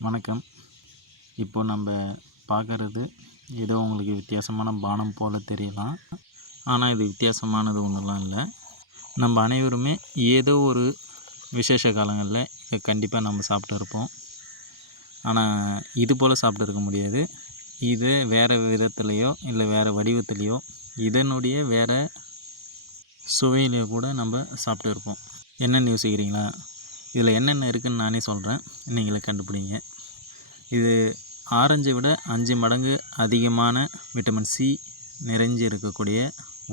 வணக்கம். இப்போ நம்ம பார்க்குறது ஏதோ உங்களுக்கு வித்தியாசமான பானம் போல் தெரியலாம். ஆனால் இது வித்தியாசமானது ஒன்றுலாம் இல்லை. நம்ம அனைவருமே ஏதோ ஒரு விசேஷ காலங்களில் இதை கண்டிப்பாக நம்ம சாப்பிட்டு இருப்போம். ஆனால் இது போல் சாப்பிட்டு இருக்க முடியாது. இது வேறு விதத்துலேயோ இல்லை வேறு வடிவத்துலேயோ இதனுடைய வேறு சுவையிலையோ கூட நம்ம சாப்பிட்டு இருப்போம். என்னென்னு யோசிக்கிறீங்களா இதில் என்னென்ன இருக்குதுன்னு நானே சொல்கிறேன். நீங்களே கண்டுபிடிங்க. இது ஆரஞ்சை விட அஞ்சு மடங்கு அதிகமான விட்டமின் சி நிறைஞ்சு இருக்கக்கூடிய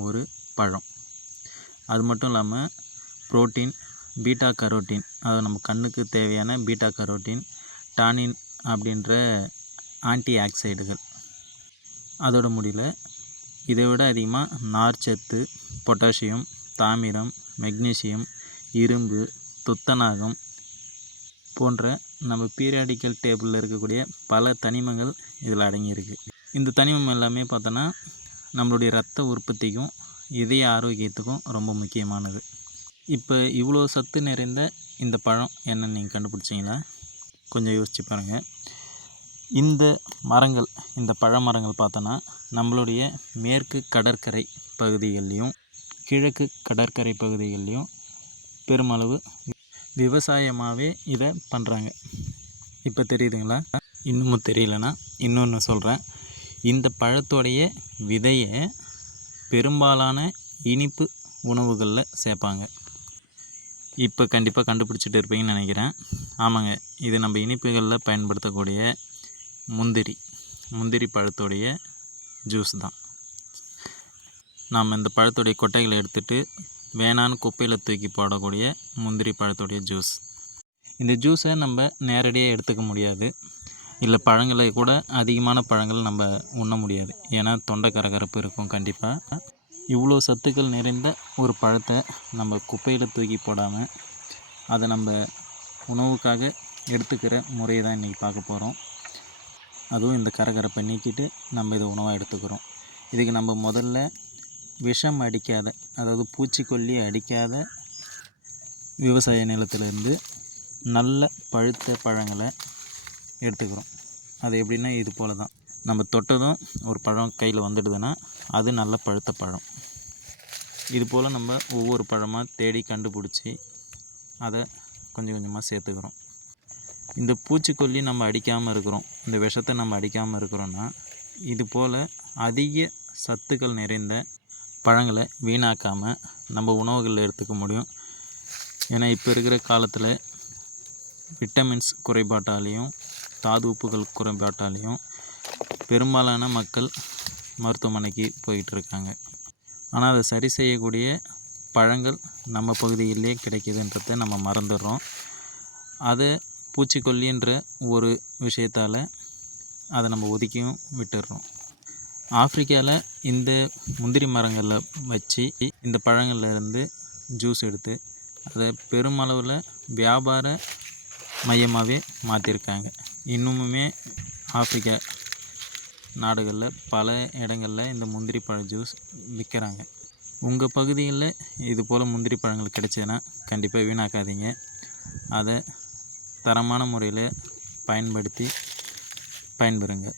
ஒரு பழம். அது மட்டும் இல்லாமல் புரோட்டீன் பீட்டா கரோட்டின் அது நம்ம கண்ணுக்கு தேவையான பீட்டா கரோட்டின் டானின் அப்படின்ற ஆன்டி ஆக்சைடுகள். அதோட முடியல இதை விட அதிகமாக நார்ச்சத்து பொட்டாசியம் தாமிரம் மெக்னீசியம் இரும்பு துத்தநாகம் போன்ற நம்ம பீரியாடிக்கல் டேபிளில் இருக்கக்கூடிய பல தனிமங்கள் இதில் அடங்கியிருக்கு. இந்த தனிமம் எல்லாமே பார்த்தோன்னா நம்மளுடைய ரத்த உற்பத்திக்கும் இதய ஆரோக்கியத்துக்கும் ரொம்ப முக்கியமானது. இப்போ இவ்வளோ சத்து நிறைந்த இந்த பழம் என்னன்னு நீங்கள் கண்டுபிடிச்சிங்களா? கொஞ்சம் யோசிச்சு பாருங்கள் இந்த மரங்கள் இந்த பழ மரங்கள் பார்த்தோன்னா நம்மளுடைய மேற்கு கடற்கரை பகுதிகள்லேயும் கிழக்கு கடற்கரை பகுதிகள்லேயும் பெருமளவு விவசாயமாகவே இதை பண்ணுறாங்க இப்போ தெரியுதுங்களா? இன்னமும் தெரியலனா இன்னொன்று சொல்கிறேன் இந்த பழத்தோடைய விதையை பெரும்பாலான இனிப்பு உணவுகளில் சேர்ப்பாங்க இப்போ கண்டிப்பாக கண்டுபிடிச்சிட்டு இருப்பீங்கன்னு நினைக்கிறேன். ஆமாங்க இது நம்ம இனிப்புகளில் பயன்படுத்தக்கூடிய முந்திரி. முந்திரி பழத்தோடைய ஜூஸ் தான். நாம் இந்த பழத்துடைய கொட்டைகளை எடுத்துகிட்டு வேணான்னு குப்பையில் தூக்கி போடக்கூடிய முந்திரி பழத்தோடைய ஜூஸ். இந்த ஜூஸை நம்ம நேரடியாக எடுத்துக்க முடியாது. இல்லை பழங்களை கூட அதிகமான பழங்கள் நம்ம உண்ண முடியாது. ஏன்னா தொண்டை கரகரப்பு இருக்கும் கண்டிப்பாக இவ்வளோ சத்துக்கள் நிறைந்த ஒரு பழத்தை நம்ம குப்பையில் தூக்கி போடாமல் அதை நம்ம உணவுக்காக எடுத்துக்கிற முறையை தான் இன்றைக்கி பார்க்க போகிறோம் அதுவும் இந்த கரகரப்பை நீக்கிட்டு நம்ம இதை உணவாக எடுத்துக்கிறோம். இதுக்கு நம்ம முதல்ல விஷம் அடிக்காத அதாவது பூச்சிக்கொல்லி அடிக்காத விவசாய நிலத்திலேருந்து நல்ல பழுத்த பழங்களை எடுத்துக்கிறோம். அது எப்படின்னா இது போல் தான். நம்ம தொட்டதும் ஒரு பழம் கையில் வந்துடுதுன்னா அது நல்ல பழுத்த பழம். இது போல் நம்ம ஒவ்வொரு பழமாக தேடி கண்டுபிடிச்சி அதை கொஞ்சம் கொஞ்சமாக சேர்த்துக்கிறோம். இந்த பூச்சிக்கொல்லி நம்ம அடிக்காமல் இருக்கிறோம் இந்த விஷத்தை நம்ம அடிக்காமல் இருக்கிறோன்னா இது போல் அதிக சத்துக்கள் நிறைந்த பழங்களை வீணாக்காமல் நம்ம உணவுகளில் எடுத்துக்க முடியும். ஏன்னா இப்போ இருக்கிற காலத்தில் விட்டமின்ஸ் குறைபாட்டாலேயும் தாது உப்புகள் குறைபாட்டாலேயும் பெரும்பாலான மக்கள் மருத்துவமனைக்கு போயிட்டுருக்காங்க ஆனால் அதை சரி செய்யக்கூடிய பழங்கள் நம்ம பகுதியிலே கிடைக்கிதுன்றதை நம்ம மறந்துடுறோம். அதை பூச்சிக்கொல்லின்ற ஒரு விஷயத்தால் அதை நம்ம ஒதுக்கியும் விட்டுடுறோம். ஆஃப்ரிக்காவில் இந்த முந்திரி மரங்களில் வச்சு இந்த பழங்கள்லேருந்து ஜூஸ் எடுத்து அதை பெருமளவில் வியாபார மையமாகவே மாற்றிருக்காங்க இன்னுமுமே ஆஃப்ரிக்கா நாடுகளில் பல இடங்களில் இந்த முந்திரி பழ ஜூஸ் விற்கிறாங்க உங்கள் பகுதியில் இது போல் முந்திரி பழங்கள் கிடைச்சதுன்னா கண்டிப்பாக வீணாக்காதீங்க. அதை தரமான முறையில் பயன்படுத்தி பயன்பெறுங்க.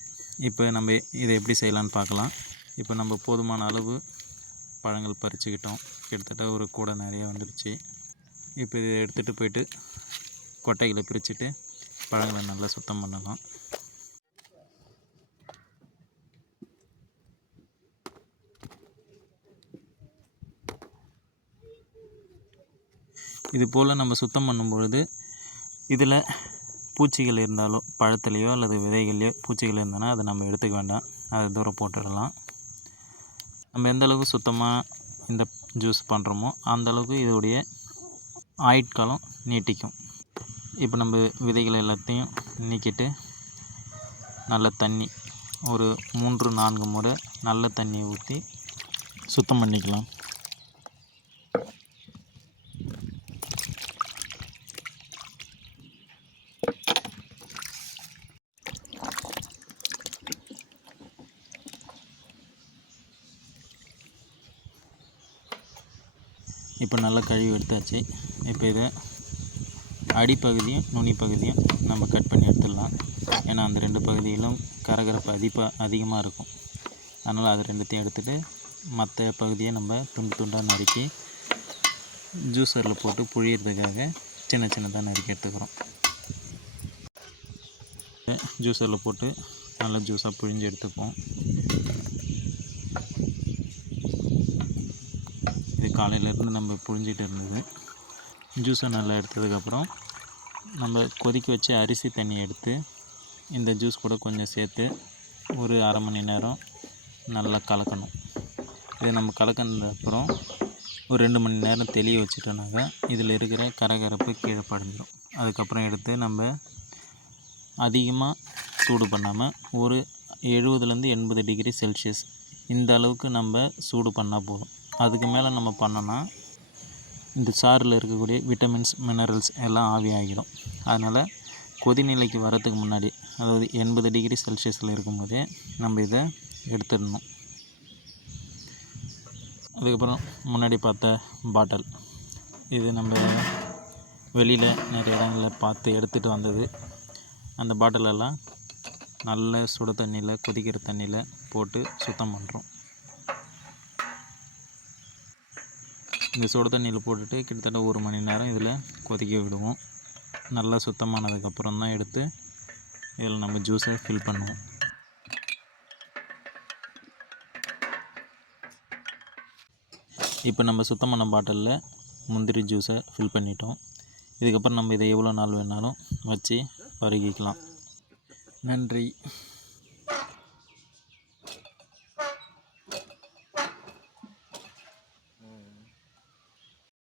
இப்போ நம்ம இதை எப்படி செய்யலான்னு பார்க்கலாம். இப்போ நம்ம போதுமான அளவு பழங்கள் பறிச்சுக்கிட்டோம். கிட்டத்தட்ட ஒரு கூடை நிறைய வந்துடுச்சு. இப்போ இதை எடுத்துகிட்டு போயிட்டு கொட்டைகளை பிரிச்சுட்டு பழங்களை நல்லா சுத்தம் பண்ணலாம். இது போல் நம்ம சுத்தம் பண்ணும்பொழுது இதில் பூச்சிகள் இருந்தாலோ பழத்துலேயோ அல்லது விதைகள்லையோ பூச்சிகள் இருந்தனா அதை நம்ம எடுத்துக்க வேண்டாம். அதை தூரம் போட்டுடலாம். நம்ம எந்த அளவுக்கு சுத்தமாக இந்த ஜூஸ் பண்ணுறோமோ அந்தளவுக்கு இதோடைய ஆயுட்காலம் நீட்டிக்கும். இப்போ நம்ம விதைகள் எல்லாத்தையும் நீக்கிட்டு நல்ல தண்ணி ஒரு மூன்று நான்கு முறை நல்ல தண்ணியை ஊற்றி சுத்தம் பண்ணிக்கலாம். இப்போ நல்லா கழுவி எடுத்தாச்சு. இப்போ இதை அடிப்பகுதியும் நுனி பகுதியும் நம்ம கட் பண்ணி எடுத்துடலாம். ஏன்னா அந்த ரெண்டு பகுதியிலும் கரகரப்பு அதிப்பாக அதிகமாக இருக்கும். அதனால் அது ரெண்டுத்தையும் எடுத்துகிட்டு மற்ற பகுதியை நம்ம துண்டு துண்டாக நறுக்கி ஜூஸரில் போட்டு புழியறதுக்காக சின்ன சின்னதாக நறுக்கி எடுத்துக்கிறோம். ஜூஸரில் போட்டு நல்லா ஜூஸாக புழிஞ்சு எடுத்துப்போம். காலையிலேருந்து நம்ம புழிஞ்சிட்டு இருந்தது. ஜூஸை நல்லா எடுத்ததுக்கப்புறம் நம்ம கொதிக்க வச்ச அரிசி தண்ணி எடுத்து இந்த ஜூஸ் கூட கொஞ்சம் சேர்த்து ஒரு அரை மணி நேரம் நல்லா கலக்கணும். இதை நம்ம கலக்கினதுக்கப்புறம் ஒரு ரெண்டு மணி நேரம் தெளிய வச்சுட்டோம்னாக்கா இதில் இருக்கிற கரகரப்பு கீழே படிஞ்சிடும் அதுக்கப்புறம் எடுத்து நம்ம அதிகமாக சூடு பண்ணாமல் ஒரு எழுபதுலேருந்து எண்பது டிகிரி செல்சியஸ் இந்த அளவுக்கு நம்ம சூடு பண்ணால் போதும். அதுக்கு மேலே நம்ம பண்ணோன்னா இந்த சாறில் இருக்கக்கூடிய விட்டமின்ஸ் மினரல்ஸ் எல்லாம் ஆவியாகிடும் அதனால் கொதிநிலைக்கு வரத்துக்கு முன்னாடி அதாவது எண்பது டிகிரி செல்சியஸில் இருக்கும்போதே நம்ம இதை எடுத்துடணும். அதுக்கப்புறம் முன்னாடி பார்த்த பாட்டில் இது நம்ம வெளியில் நிறைய இடங்களில் பார்த்து எடுத்துகிட்டு வந்தது. அந்த பாட்டிலெல்லாம் நல்ல சுட தண்ணியில் கொதிக்கிற தண்ணியில் போட்டு சுத்தம் பண்ணுறோம் இந்த சுட தண்ணியில் போட்டுட்டு கிட்டத்தட்ட ஒரு மணி நேரம் இதில் கொதிக்க விடுவோம். நல்லா சுத்தமானதுக்கப்புறம் தான் எடுத்து இதில் நம்ம ஜூஸை ஃபில் பண்ணுவோம். இப்போ நம்ம சுத்தம் பண்ண பாட்டிலில் முந்திரி ஜூஸை ஃபில் பண்ணிட்டோம். இதுக்கப்புறம் நம்ம இதை எவ்வளோ நாள் வேணாலும் வச்சு பருகிக்கலாம் நன்றி.